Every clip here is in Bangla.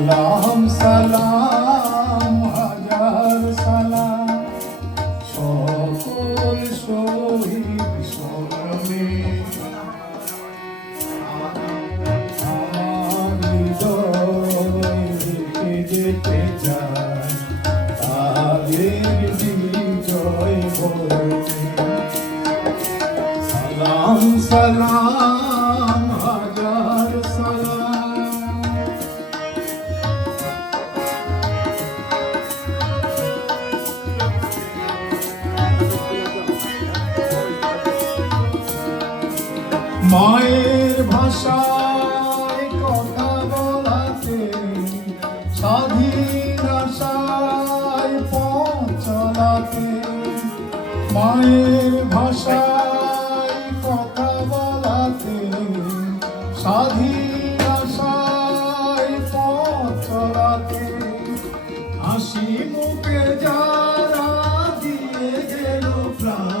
সালাম সালাম হাজার সালাম। সকল শহীদ স্মরণে। সালাম সালাম। মায়ের ভাষায় কথা বলাতে স্বাধীন আশায় মায়ের ভাষায় কথা বলাতে স্বাধীন আশায় পথ হাসি মুখে যারা দিয়ে গেল প্রাণ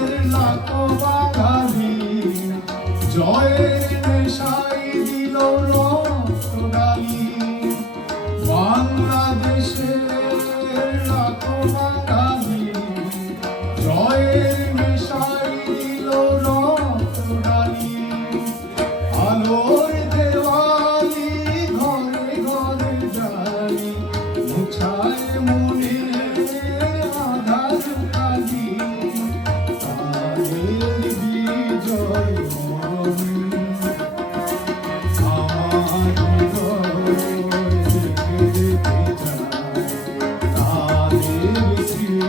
नको बाधा